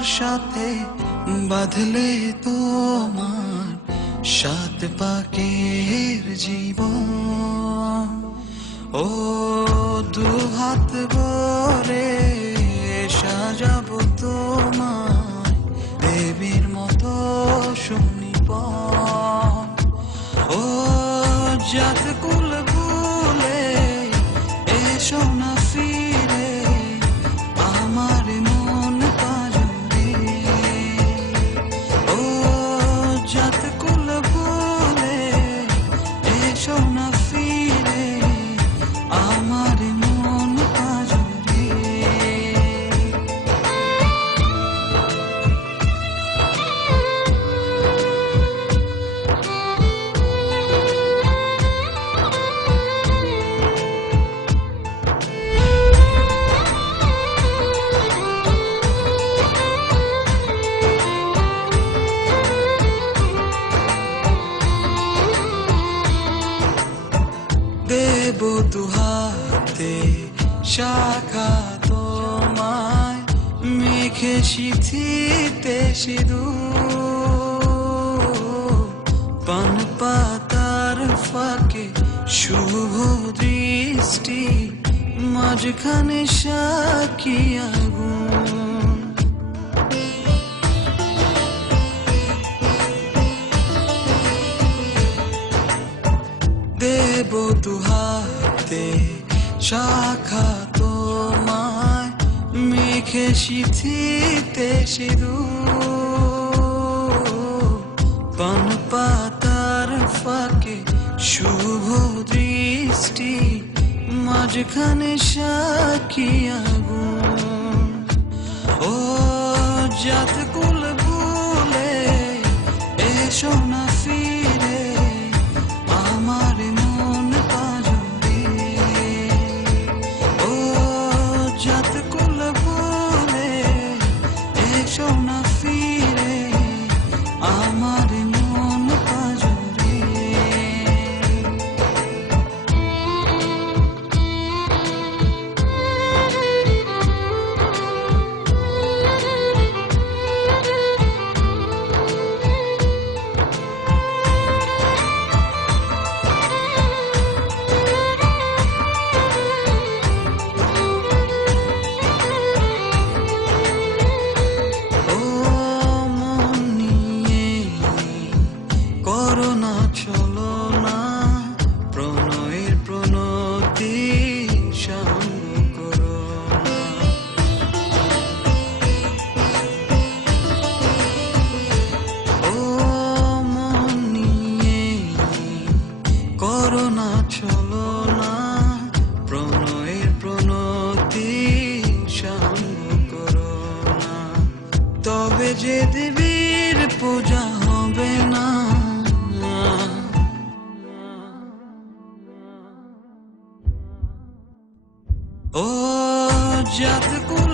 আমার সাথে বাঁধলে তোমার সাত পাকের জীবন। ও দুহাত ভরে সাজাবো তোমায় দেবীর মতো সুনিপন। ও জাত কুল ভুলে এসো না ফিরে আমার মন পাজরে। ও জাত কুল ভুলে এসো না ফিরে আমার মন পাজরে। দেব দুহাতে শাখা তোমায় মেঘে সিঁথিতে সিঁদুর। পান পাতার ফাঁকে শুভ দৃষ্টি মাঝখানে সাক্ষী আগুন। দেব দুহাতে শাখা তোমায় মেঘে সিঁথিতে সিঁদুর। পান পাতার ফাঁকে শুভ দৃষ্টি মাঝখানে সাক্ষী আগুন। ও জাত কুল ভুলে এসো না ফিরে আমার মন পাজরে। ও জাত কুল ভুলে এসো না ফিরে আমার মন পাজরে। ও মন নিয়ে করোনা চলো না প্রণয়ের প্রণতি সঙ্গ করো না। ও মন নিয়ে করোনা চলো না প্রণয়ের প্রণতি সঙ্গ করো না। তবে যে দেবীর পূজা হবে না। ও জাত কুল